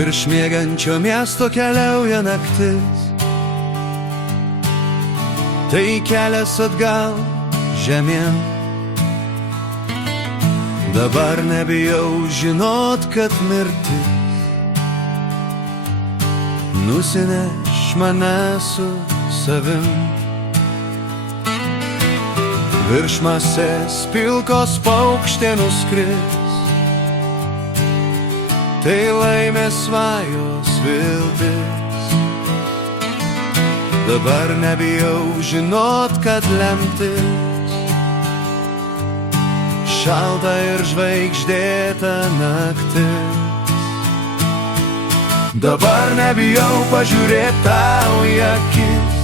Virš miegančio miesto keliauja naktis, tai kelias atgal žemėn. Dabar nebijau žinot, kad mirtis nusineš mane su savim. Virš masės pilkos paukštė nuskris, tai laimės svajos viltis. Dabar nebijau žinot, kad lemtis šalta ir žvaigždėta naktis. Dabar nebijau pažiūrėt tau į akis,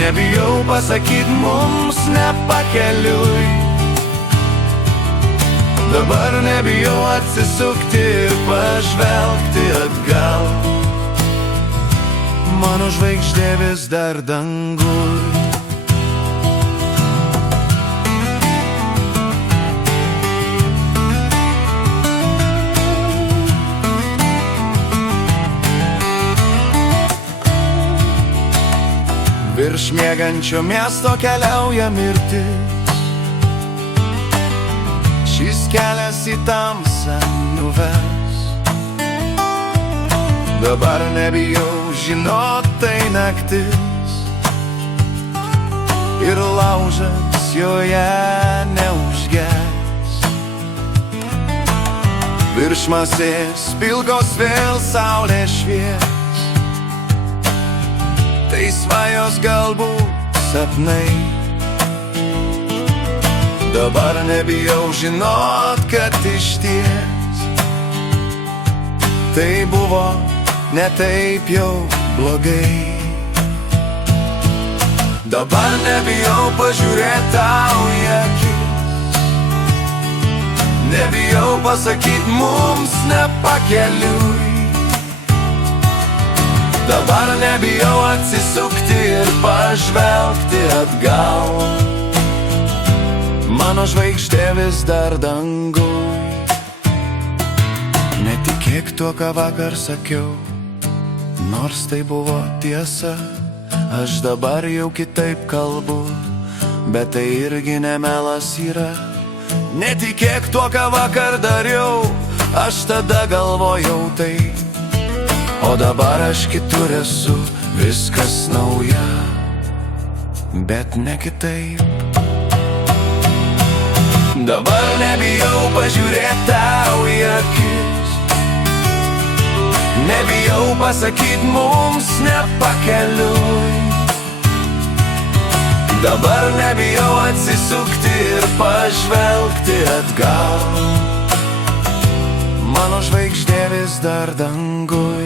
nebijau pasakyt mums nepakeliui. Dabar nebijau atsisukti ir pažvelgti atgal, mano žvaigždė vis dar danguj. Virš miegančio miesto keliauja mirtis, šis kelias į tamsą nuves. Dabar nebijau žinot, tai naktis ir laužas joje neužges. Virš masės pilkos vėl saulė švies, tai svajos galbūt sapnai. Dabar nebijau žinot, kad išties tai buvo ne taip jau blogai. Dabar nebijau pažiūrėt tau į akis, nebijau pasakyt mums nepakeliui. Dabar nebijau atsisukti ir pažvelgti atgal, mano žvaigždė vis dar danguj. Netikėk tuo, ką vakar sakiau, nors tai buvo tiesa. Aš dabar jau kitaip kalbu, bet tai irgi ne melas yra. Netikėk tuo, ką vakar dariau, aš tada galvojau tai, o dabar aš kitur esu, viskas nauja, bet ne kitaip. Dabar nebijau pažiūrėt tau į akis, nebijau pasakyt mums nepakeliui. Dabar nebijau atsisukti ir pažvelgti atgal, mano žvaigždė vis dar danguj.